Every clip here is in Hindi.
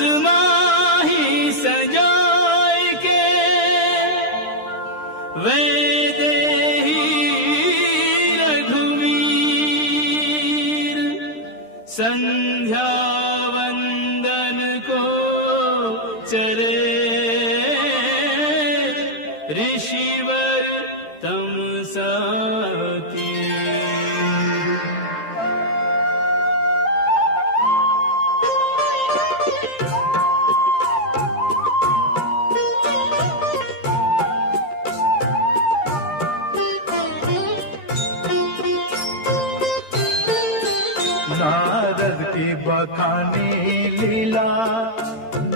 माही सजाए के वैदेही रघुवीर संध्या वंदन को चले ऋषिवर तमसा नारद की बखानी लीला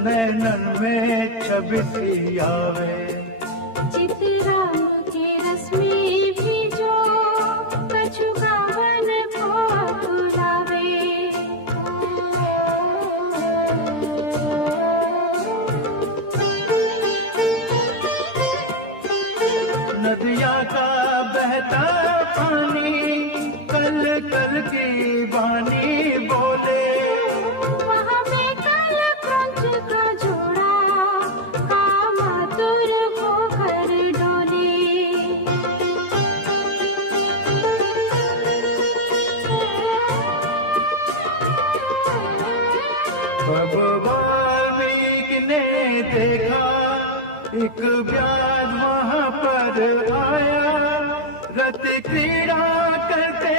नैनन में छबिती आवे, चितराम के रस में भी जो कछु गावन को बुलावे। नदिया का बहता पानी कल कल की वाणी बोले, वहाँ में कल क्रंच का जोड़ा कामातुर को कर डोले। तब वाल्मीकि ने देखा एक व्याध वहाँ पर आया, रत क्रीड़ा करते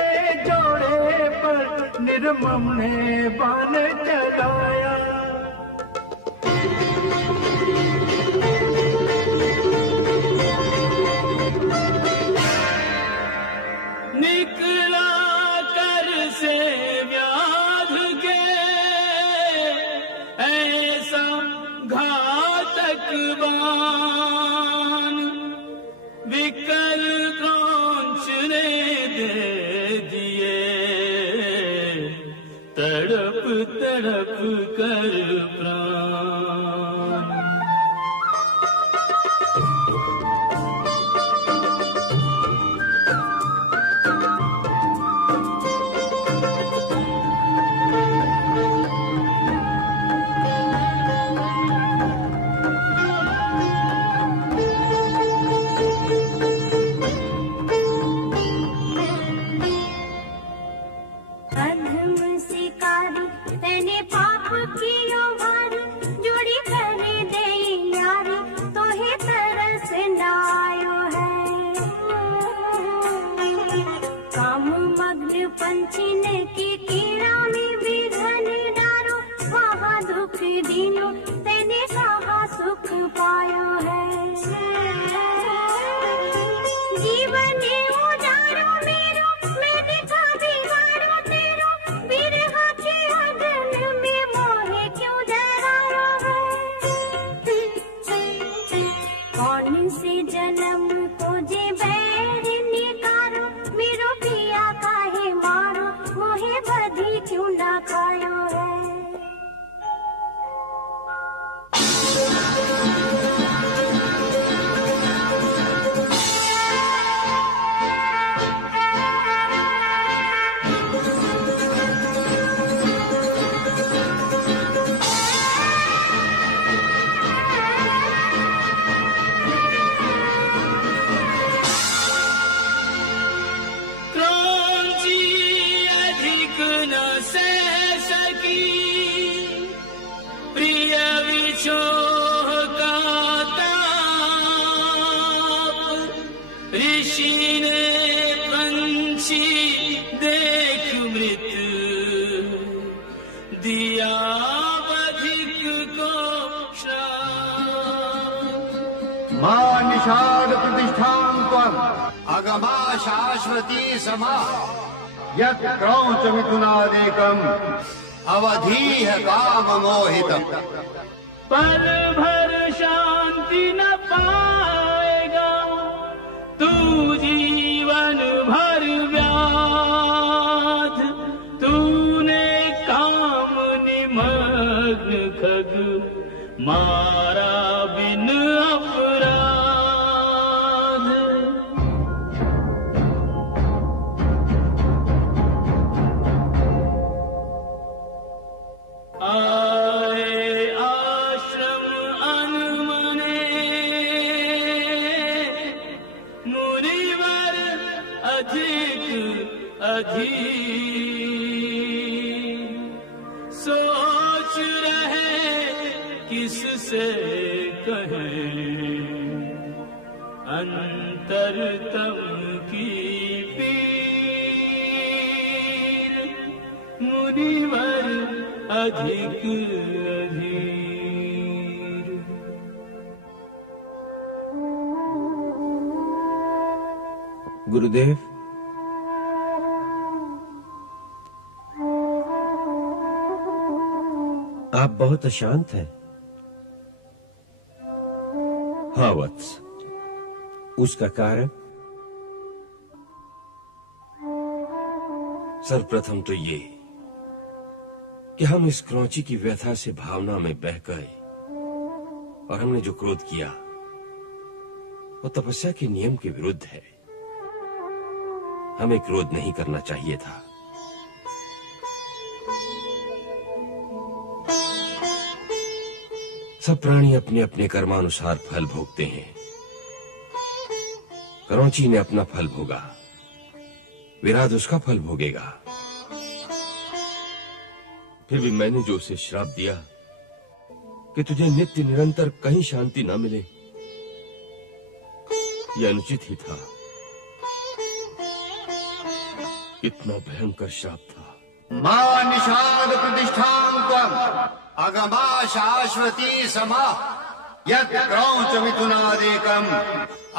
जोड़े पर निर्मम ने बाण चलाया। निकला कर से व्याध के ऐसा घातक बाण, विकल क्रौंच ने दे दिए तड़प तड़प कर प्राण। अधम शिकारी तेने पाप कियो भारी, जोड़ी करने दे यारी तो ही तरस नायो है। काम मग्न पंछी ने की कीड़ा में विघन डारो, वहाँ दुख दीनो तेने कहा सुख पायो है। जीवन उजारो मेरो मैं दिखा बिगाड़ो तेरो, विरह के अगन में मोहे क्यों डरायो है। कौन से जन्म को जे बैर निकारो, मेरो पिया काहे मारो, मोहे बधी क्यों ना खायो है। क्रौंची अधिक न सह सकी, प्रिय विछोह का ताप, ऋषि ने पंछी देख मृत दिया बधिक को श्राप। मां निषाद प्रतिष्ठां त्वम् अगमा शाश्वती समा, यत् क्रौंच मिथुनादेकम् अवधीह काम मोहितम्। पल भर शांति न पाएगा तू जीवन भर व्याध, तूने काम निमग्न खग मारा बिन अपराध। आए अधीर, सोच रहे किससे कहें अंतरतम की पीर, मुनिवर अधिक अधीर। गुरुदेव, आप बहुत अशांत हैं। हाँ वत्स, उसका कारण? सर्वप्रथम तो ये कि हम इस क्रौंची की व्यथा से भावना में बह गए और हमने जो क्रोध किया वो तपस्या के नियम के विरुद्ध है। हमें क्रोध नहीं करना चाहिए था। सब प्राणी अपने अपने कर्मानुसार फल भोगते हैं। क्रौंची ने अपना फल भोगा, विराट उसका फल भोगेगा। फिर भी मैंने जो उसे श्राप दिया कि तुझे नित्य निरंतर कहीं शांति न मिले, यह अनुचित ही था। इतना भयंकर श्राप था। मां निषाद प्रतिष्ठां त्वम् अगमा शाश्वती समा यत् क्रौंच मिथुनादेकम्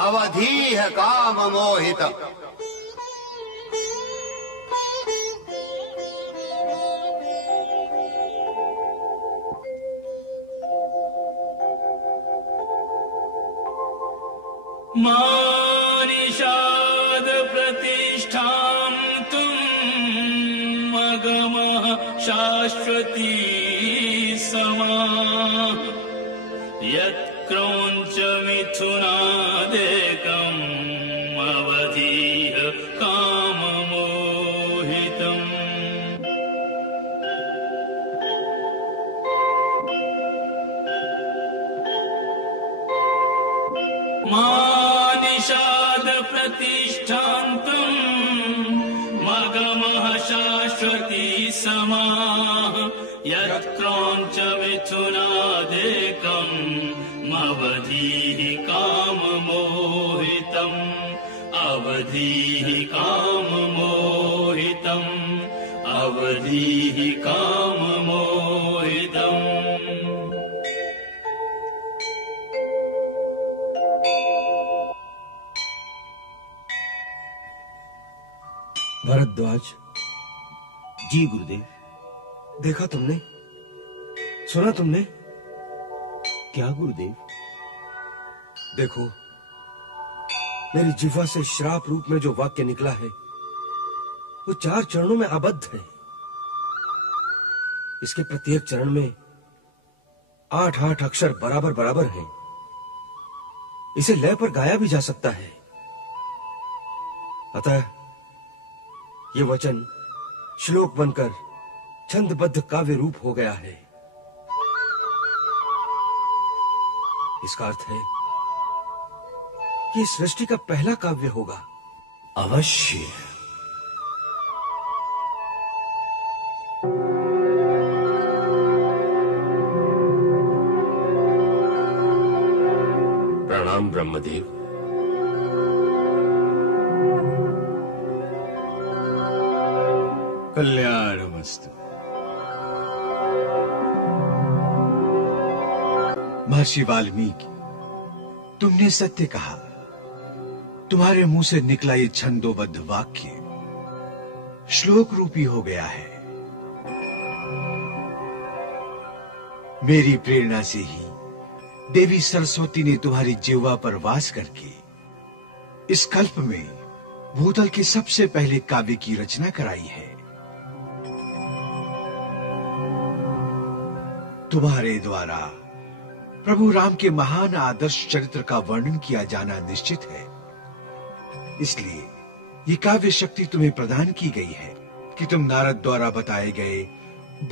अवधीह काम मोहित। मां निषाद प्रतिष्ठां तुम् अगमः शाश्वती समा यत् क्रौंच मिथुनादेकम् अवधीह काममोहितम्। मां निषाद प्रतिष्ठान्तम् मगमः शाश्वती समा यत् क्रौंच मिथुनादेकम् अवधीः काममोहितम्। अवधीः काममोहितम्। अवधीः काममोहितम्। भरद्वाज जी। गुरुदेव, देखा तुमने, सुना तुमने? क्या गुरुदेव? देखो, मेरी जिह्वा से श्राप रूप में जो वाक्य निकला है वो 4 चरणों में आबद्ध है। इसके प्रत्येक चरण में 8-8 अक्षर बराबर बराबर हैं। इसे लय पर गाया भी जा सकता है। अतः ये वचन श्लोक बनकर छंदबद्ध काव्य रूप हो गया है। इसका अर्थ है कि सृष्टि का पहला काव्य होगा। अवश्य। प्रणाम ब्रह्मदेव। कल्याणमस्तु। महर्षि वाल्मीकि, तुमने सत्य कहा। तुम्हारे मुंह से निकला ये छंदोबद्ध वाक्य श्लोक रूपी हो गया है। मेरी प्रेरणा से ही देवी सरस्वती ने तुम्हारी जिह्वा पर वास करके इस कल्प में भूतल के सबसे पहले काव्य की रचना कराई है। तुम्हारे द्वारा प्रभु राम के महान आदर्श चरित्र का वर्णन किया जाना निश्चित है। इसलिए ये काव्य शक्ति तुम्हें प्रदान की गई है कि तुम नारद द्वारा बताए गए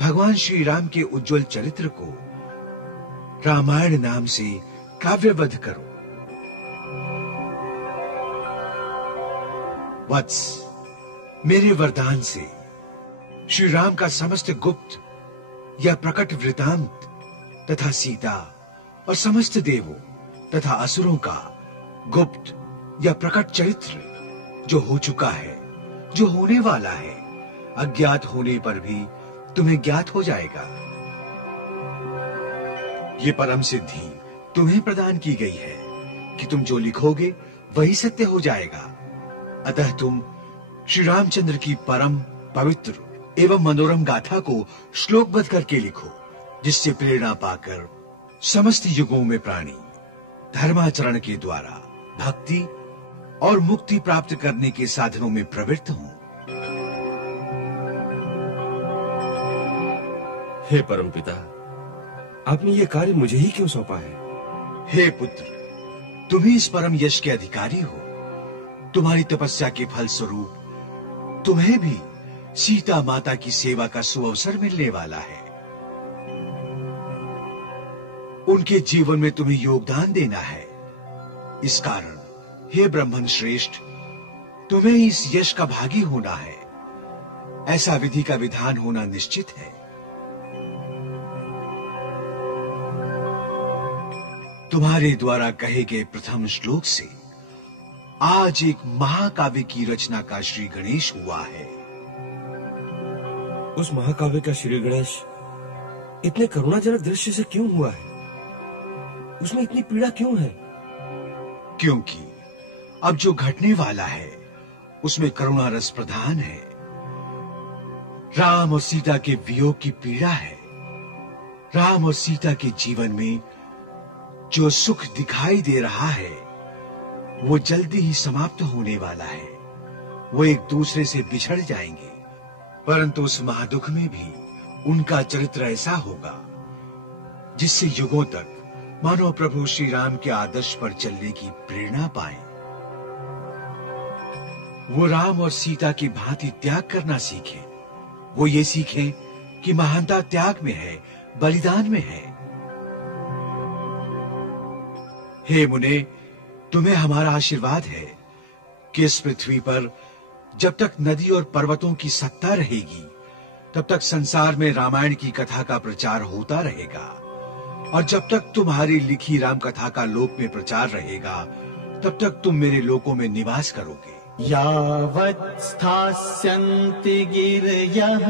भगवान श्री राम के उज्जवल चरित्र को रामायण नाम से काव्यबद्ध करो। वत्स, मेरे वरदान से श्री राम का समस्त गुप्त या प्रकट वृतांत तथा सीता और समस्त देवों तथा असुरों का गुप्त या प्रकट चरित्र जो हो चुका है, जो होने वाला है, अज्ञात होने पर भी तुम्हें ज्ञात हो जाएगा। ये परम सिद्धि तुम्हें प्रदान की गई है कि तुम जो लिखोगे वही सत्य हो जाएगा। अतः तुम श्री रामचंद्र की परम पवित्र एवं मनोरम गाथा को श्लोकबद्ध करके लिखो, जिससे प्रेरणा पाकर समस्त युगों में प्राणी धर्माचरण के द्वारा भक्ति और मुक्ति प्राप्त करने के साधनों में प्रवृत्त हों। हे परमपिता, आपने ये कार्य मुझे ही क्यों सौंपा है? हे पुत्र, तुम ही इस परम यश के अधिकारी हो। तुम्हारी तपस्या के फल स्वरूप तुम्हें भी सीता माता की सेवा का सुअवसर मिलने वाला है। उनके जीवन में तुम्हें योगदान देना है। इस कारण हे ब्राह्मण श्रेष्ठ, तुम्हें इस यश का भागी होना है। ऐसा विधि का विधान होना निश्चित है। तुम्हारे द्वारा कहे गए प्रथम श्लोक से आज एक महाकाव्य की रचना का श्री गणेश हुआ है। उस महाकाव्य का श्री गणेश इतने करुणाजनक दृश्य से क्यों हुआ है? उसमें इतनी पीड़ा क्यों है? क्योंकि अब जो घटने वाला है उसमें करुणा रस प्रधान है। राम और सीता के वियोग की पीड़ा है। राम और सीता के जीवन में जो सुख दिखाई दे रहा है वो जल्दी ही समाप्त होने वाला है। वो एक दूसरे से बिछड़ जाएंगे, परंतु उस महादुख में भी उनका चरित्र ऐसा होगा जिससे युगों तक मानो प्रभु श्री राम के आदर्श पर चलने की प्रेरणा पाए। वो राम और सीता की भांति त्याग करना सीखें। वो ये सीखें कि महानता त्याग में है, बलिदान में है। हे मुने, तुम्हें हमारा आशीर्वाद है कि इस पृथ्वी पर जब तक नदी और पर्वतों की सत्ता रहेगी तब तक संसार में रामायण की कथा का प्रचार होता रहेगा, और जब तक तुम्हारी लिखी राम कथा का लोक में प्रचार रहेगा तब तक तुम मेरे लोकों में निवास करोगे। यावत् स्थास्यन्ति गिरयः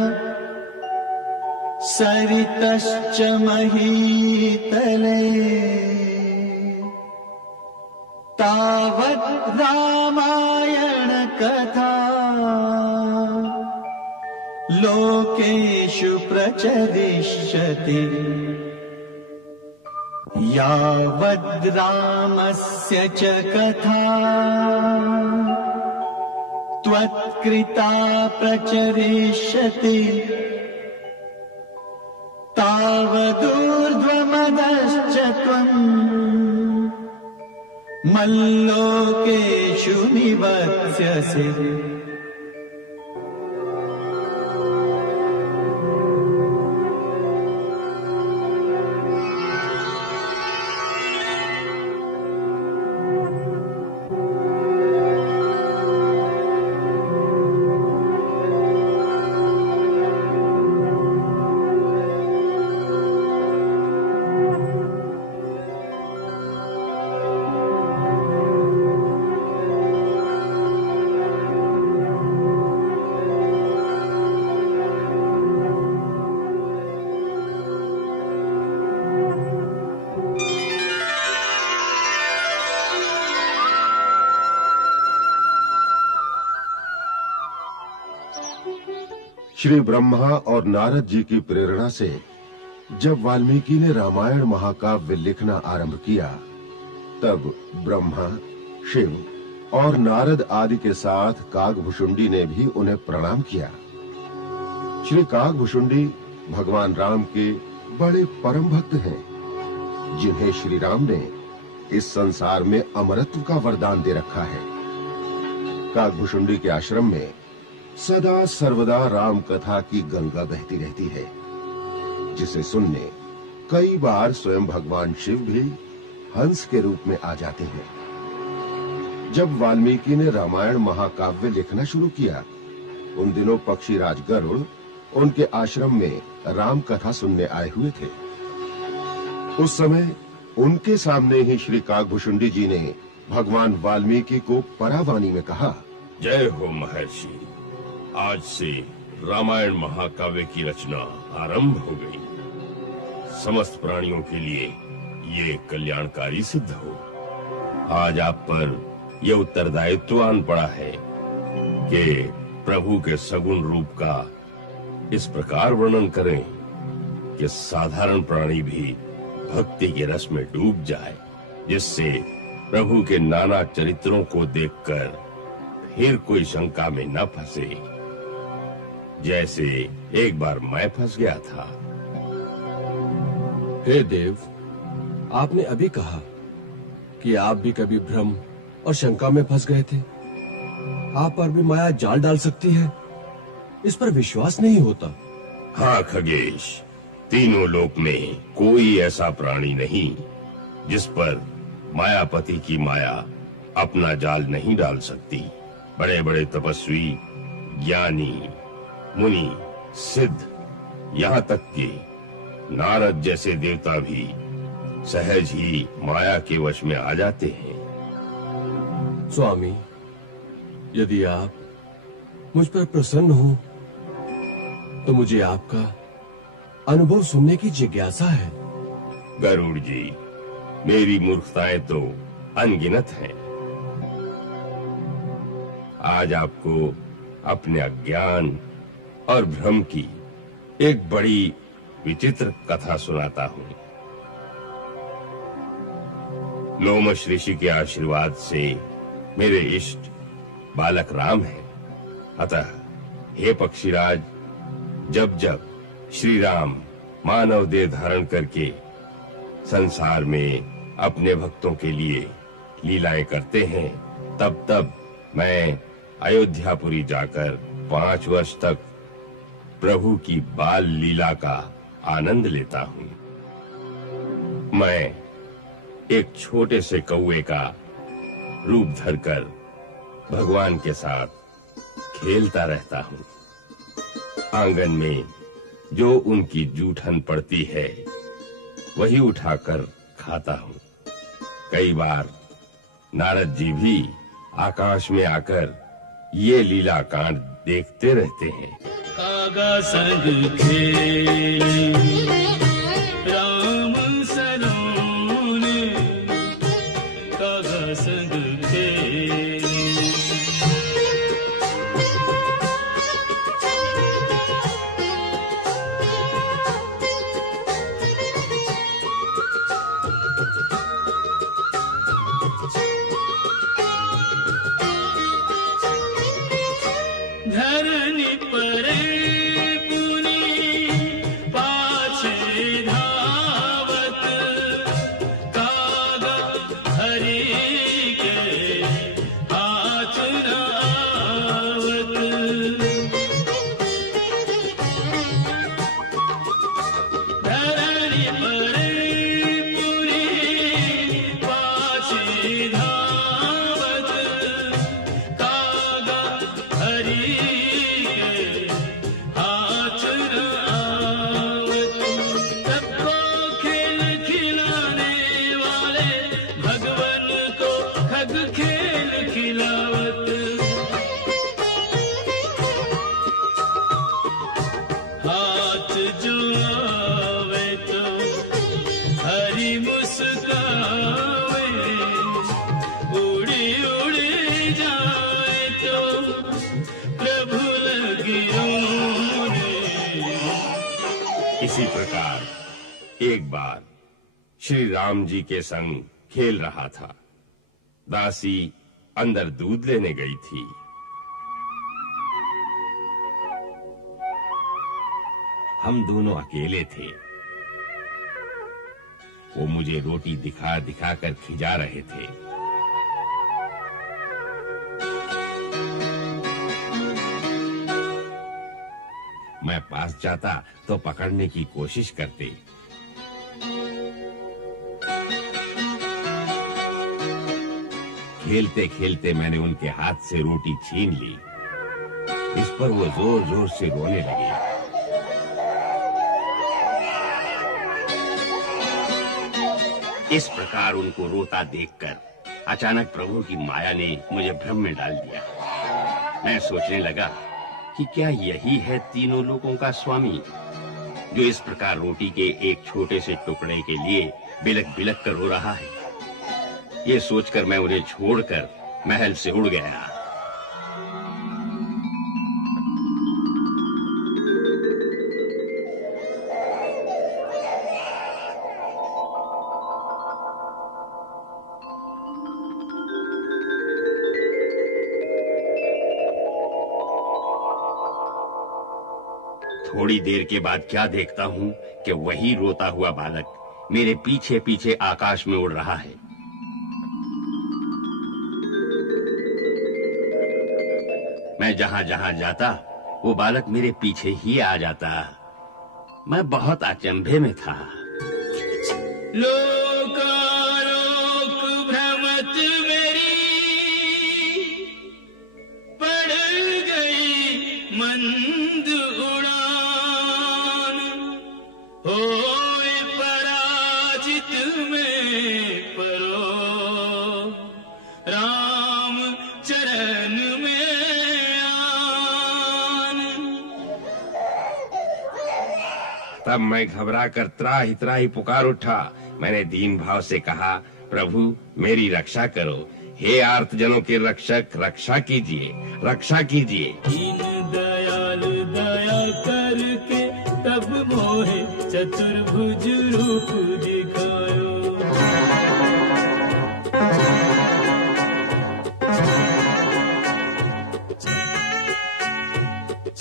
सरितश्च महीतले तावत् रामायण कथा लोकेषु प्रचरिष्यति। यावद् रामस्य च कथा त्वत्कृता प्रचरिष्यति तावदूर्ध्वमदश्च त्वम् मल्लोकेषु निवत्स्यसि। श्री ब्रह्मा और नारद जी की प्रेरणा से जब वाल्मीकि ने रामायण महाकाव्य लिखना आरंभ किया, तब ब्रह्मा, शिव और नारद आदि के साथ कागभुशुंडी ने भी उन्हें प्रणाम किया। श्री कागभुशुंडी भगवान राम के बड़े परम भक्त हैं, जिन्हें श्री राम ने इस संसार में अमरत्व का वरदान दे रखा है। कागभुशुंडी के आश्रम में सदा सर्वदा राम कथा की गंगा बहती रहती है, जिसे सुनने कई बार स्वयं भगवान शिव भी हंस के रूप में आ जाते हैं। जब वाल्मीकि ने रामायण महाकाव्य लिखना शुरू किया, उन दिनों पक्षीराज गरुड़ उनके आश्रम में राम कथा सुनने आए हुए थे। उस समय उनके सामने ही श्री काकभुशुंडी जी ने भगवान वाल्मीकि को परावाणी में कहा, जय हो महर्षि, आज से रामायण महाकाव्य की रचना आरंभ हो गई। समस्त प्राणियों के लिए ये कल्याणकारी सिद्ध हो। आज आप पर यह उत्तरदायित्व आन पड़ा है कि प्रभु के सगुण रूप का इस प्रकार वर्णन करें कि साधारण प्राणी भी भक्ति के रस में डूब जाए, जिससे प्रभु के नाना चरित्रों को देखकर फिर कोई शंका में न फंसे, जैसे एक बार मैं फंस गया था। हे देव, आपने अभी कहा कि आप भी कभी भ्रम और शंका में फंस गए थे। आप पर भी माया जाल डाल सकती है, इस पर विश्वास नहीं होता। हाँ खगेश, तीनों लोक में कोई ऐसा प्राणी नहीं जिस पर मायापति की माया अपना जाल नहीं डाल सकती। बड़े बड़े तपस्वी, ज्ञानी, मुनि, सिद्ध, यहाँ तक कि नारद जैसे देवता भी सहज ही माया के वश में आ जाते हैं। स्वामी, यदि आप मुझ पर प्रसन्न हो तो मुझे आपका अनुभव सुनने की जिज्ञासा है। गरुड़ जी, मेरी मूर्खताएं तो अनगिनत हैं। आज आपको अपने अज्ञान और भ्रम की एक बड़ी विचित्र कथा सुनाता हूँ। लोमश ऋषि के आशीर्वाद से मेरे इष्ट बालक राम है। अतः हे पक्षीराज, जब जब श्री राम मानव देह धारण करके संसार में अपने भक्तों के लिए लीलाएं करते हैं, तब तब मैं अयोध्यापुरी जाकर 5 वर्ष तक प्रभु की बाल लीला का आनंद लेता हूँ। मैं एक छोटे से कौवे का रूप धरकर भगवान के साथ खेलता रहता हूँ। आंगन में जो उनकी जूठन पड़ती है वही उठाकर खाता हूँ। कई बार नारद जी भी आकाश में आकर ये लीला कांड देखते रहते हैं। कागा संग खेले राम सरोने, कागा संग खेले। धरनी परे पुनि पाछे धावत, कागा हरि के हाथ न आवत। धरनी परे पुनि पाछे धावत, कागा हरि इसी प्रकार एक बार श्री राम जी के संग खेल रहा था। दासी अंदर दूध लेने गई थी। हम दोनों अकेले थे। वो मुझे रोटी दिखा दिखा कर खिजा रहे थे। मैं पास जाता तो पकड़ने की कोशिश करते। खेलते खेलते मैंने उनके हाथ से रोटी छीन ली। इस पर वो जोर जोर से रोने लगे। इस प्रकार उनको रोता देखकर अचानक प्रभु की माया ने मुझे भ्रम में डाल दिया। मैं सोचने लगा कि क्या यही है तीनों लोगों का स्वामी, जो इस प्रकार रोटी के एक छोटे से टुकड़े के लिए बिलक बिलक कर रो रहा है। ये सोचकर मैं उन्हें छोड़कर महल से उड़ गया। थोड़ी देर के बाद क्या देखता हूँ कि वही रोता हुआ बालक मेरे पीछे पीछे आकाश में उड़ रहा है। मैं जहां जहां जाता वो बालक मेरे पीछे ही आ जाता। मैं बहुत अचंभे में था। लोकालोक भ्रमत मेरी पड़ गई मंद उड़ान, होए पराजित में परो राम चरण में आन। तब मैं घबरा कर त्राहि त्राहि पुकार उठा। मैंने दीन भाव से कहा, प्रभु मेरी रक्षा करो, हे आर्त जनों के रक्षक, रक्षा कीजिए, रक्षा कीजिए। दीन दयाल दया करके तब मोहे चतुर्भुज रूप दिखायो।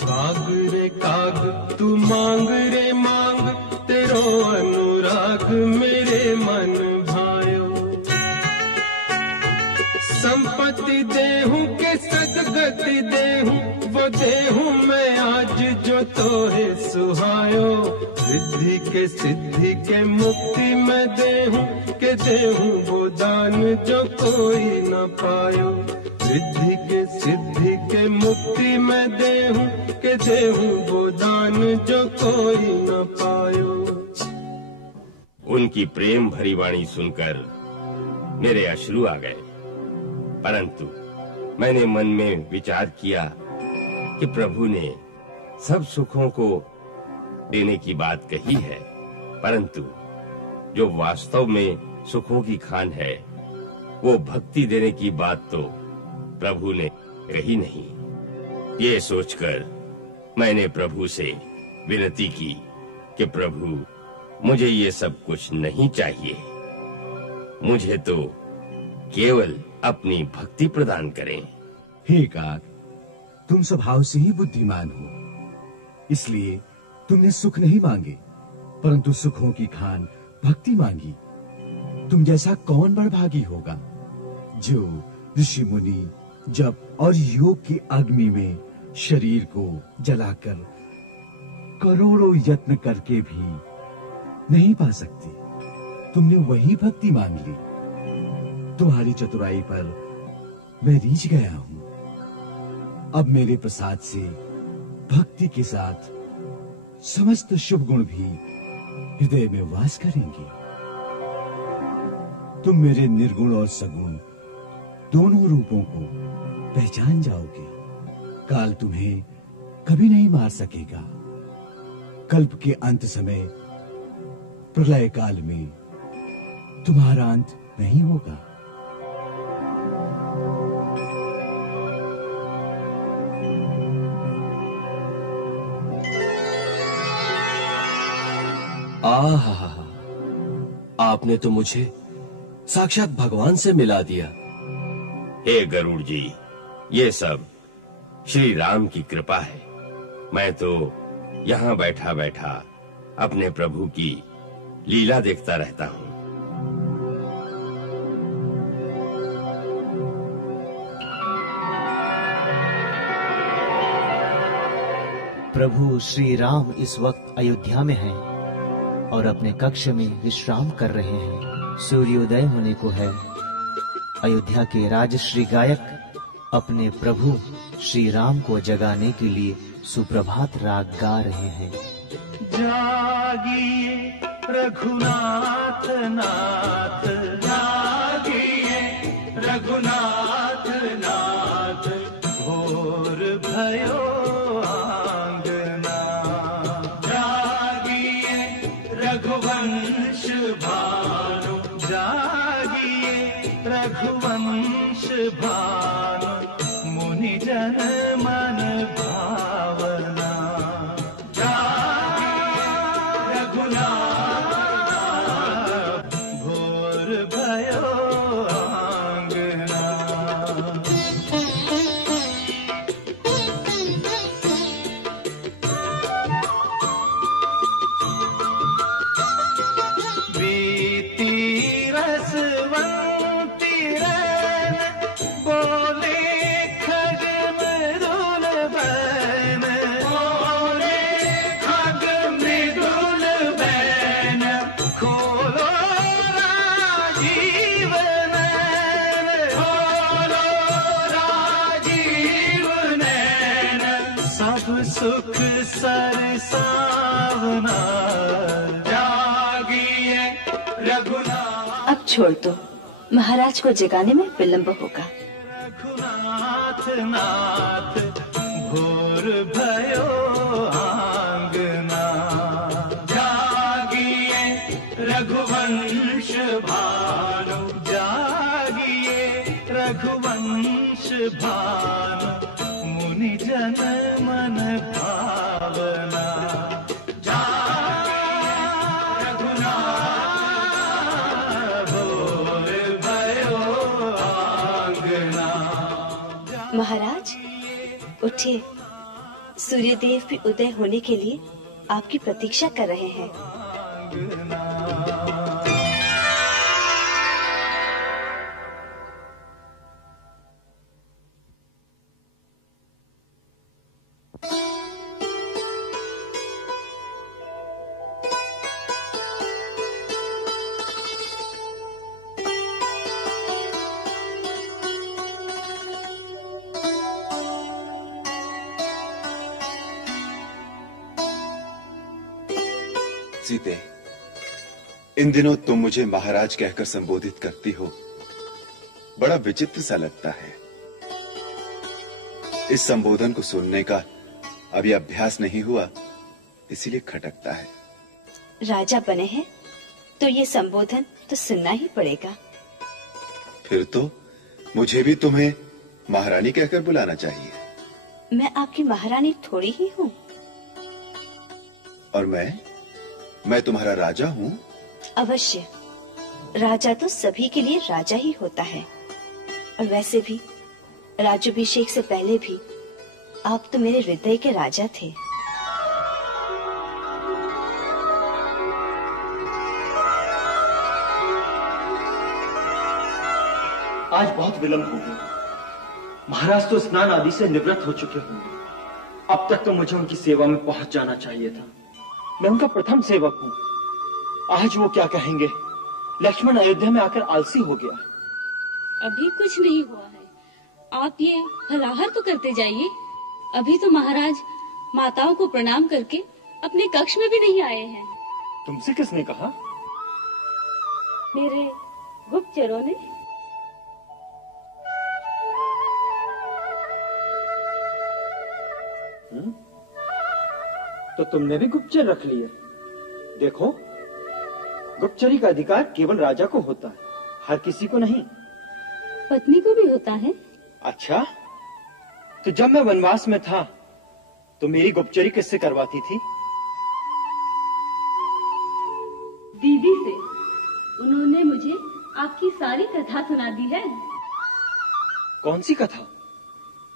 काग रे काग तू मांग रे मांग, तेरो अनुराग मेरे मन भायो। संपत्ति देहूं के सदगति देहूं, वो देहूं मैं आज जो तोहे सुहायो। रिद्धि के सिद्धि के मुक्ति मैं देहूं के देहूं, वो दान जो कोई न पायो। रिद्धि के सिद्धि के मुक्ति मैं देहूं के देहूं, वो दान जो कोई न पायो। उनकी प्रेम भरी वाणी सुनकर मेरे अश्रु आ गए, परंतु मैंने मन में विचार किया कि प्रभु ने सब सुखों को देने की बात कही है, परंतु जो वास्तव में सुखों की खान है वो भक्ति देने की बात तो प्रभु ने कही नहीं। ये सोचकर मैंने प्रभु से विनती की कि प्रभु मुझे ये सब कुछ नहीं चाहिए, मुझे तो केवल अपनी भक्ति प्रदान करें। हे काग, तुम स्वभाव से ही बुद्धिमान हो, इसलिए तुमने सुख नहीं मांगे परंतु सुखों की खान भक्ति मांगी। तुम जैसा कौन बड़भागी होगा जो ऋषि मुनि जप और योग की अग्नि में शरीर को जलाकर करोड़ों यत्न करके भी नहीं पा सकते। तुमने वही भक्ति मांग ली। तुम्हारी चतुराई पर मैं रीझ गया हूं। अब मेरे प्रसाद से भक्ति के साथ समस्त शुभ गुण भी हृदय में वास करेंगे। तुम मेरे निर्गुण और सगुण दोनों रूपों को पहचान जाओगे। काल तुम्हें कभी नहीं मार सकेगा। कल्प के अंत समय प्रलय काल में तुम्हारा अंत नहीं होगा। आहा, आपने तो मुझे साक्षात भगवान से मिला दिया। हे गरुड़ जी, ये सब श्री राम की कृपा है। मैं तो यहाँ बैठा बैठा अपने प्रभु की लीला देखता रहता हूँ। प्रभु श्री राम इस वक्त अयोध्या में हैं और अपने कक्ष में विश्राम कर रहे हैं। सूर्योदय होने को है। अयोध्या के राजश्री गायक अपने प्रभु श्री राम को जगाने के लिए सुप्रभात राग गा रहे हैं। जागिए रघुनाथ नाथ, जागिए रघुनाथ नाथ, भोर भयो आंगना। जागिए रघुवंश भानु, जागिए रघुवंश भानु, मुनि जन मन भावना। सुख सरसावना, जागिए रघुनाथ। अब छोड़ दो, महाराज को जगाने में विलंब होगा। रघुनाथ नाथ, भोर भयो आंगना। जागिए रघुवंश भानु, जागिए रघुवंश भानु, मुनि जन मन भावना। रघुनाथ, भोर भयो आंगना। महाराज उठिए, सूर्यदेव भी उदय होने के लिए आपकी प्रतीक्षा कर रहे हैं। सीते, इन दिनों तुम मुझे महाराज कहकर संबोधित करती हो, बड़ा विचित्र सा लगता है। इस संबोधन को सुनने का अभी अभ्यास नहीं हुआ, इसीलिए खटकता है। राजा बने हैं तो ये संबोधन तो सुनना ही पड़ेगा। फिर तो मुझे भी तुम्हें महारानी कहकर बुलाना चाहिए। मैं आपकी महारानी थोड़ी ही हूँ। और मैं तुम्हारा राजा हूँ। अवश्य, राजा तो सभी के लिए राजा ही होता है। और वैसे भी राज्याभिषेक से पहले भी आप तो मेरे हृदय के राजा थे। आज बहुत विलंब हो गया। महाराज तो स्नान आदि से निवृत्त हो चुके होंगे। अब तक तो मुझे उनकी सेवा में पहुंच जाना चाहिए था। मैं उनका प्रथम सेवक हूँ। आज वो क्या कहेंगे, लक्ष्मण अयोध्या में आकर आलसी हो गया। अभी कुछ नहीं हुआ है, आप ये फलाहार तो करते जाइए। अभी तो महाराज माताओं को प्रणाम करके अपने कक्ष में भी नहीं आए हैं। तुमसे किसने कहा? मेरे गुप्तचरों ने। तो तुमने भी गुप्तचर रख लिए। देखो, गुप्तचरी का अधिकार केवल राजा को होता है, हर किसी को नहीं। पत्नी को भी होता है। अच्छा, तो जब मैं वनवास में था तो मेरी गुप्तचरी किससे करवाती थी? दीदी से। उन्होंने मुझे आपकी सारी कथा सुना दी है। कौन सी कथा?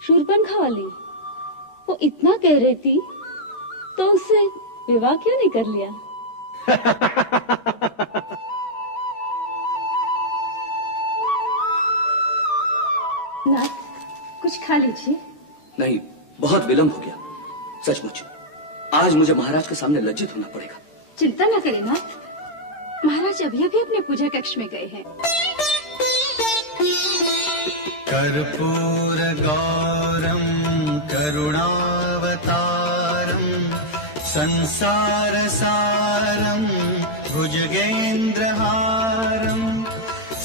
शूर्पणखा वाली। वो इतना कह रही थी तो उससे विवाह क्यों नहीं कर लिया? नाथ, कुछ खा लीजिए। नहीं, बहुत विलंब हो गया। सचमुच आज मुझे महाराज के सामने लज्जित होना पड़ेगा। चिंता न करें नाथ, महाराज अभी अभी अपने पूजा कक्ष में गए हैं। कर्पूरगौरं करुणावतारं संसारसारं भुजगेन्द्रहारं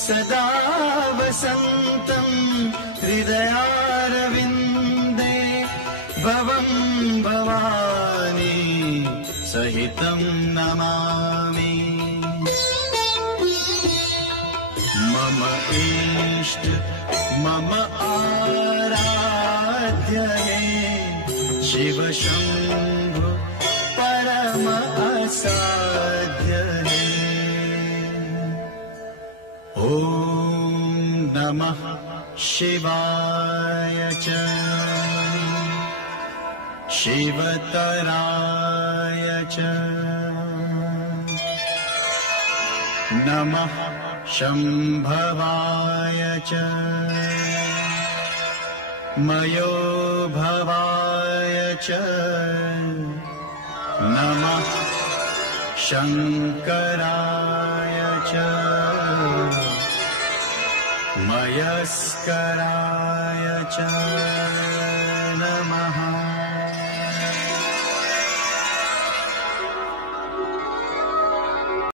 सदा वसन्तं हृदयारविन्दे भवं भवानी सहितं नमामि। मम इष्ट मम आराध्य हे शिव शंभु परम असाध्य हे। ओम नमः शिवाय च शिवतराय च नमः शंभवाय च मयो भवाय च नमः शंकराय च मयस्कराय च नमः।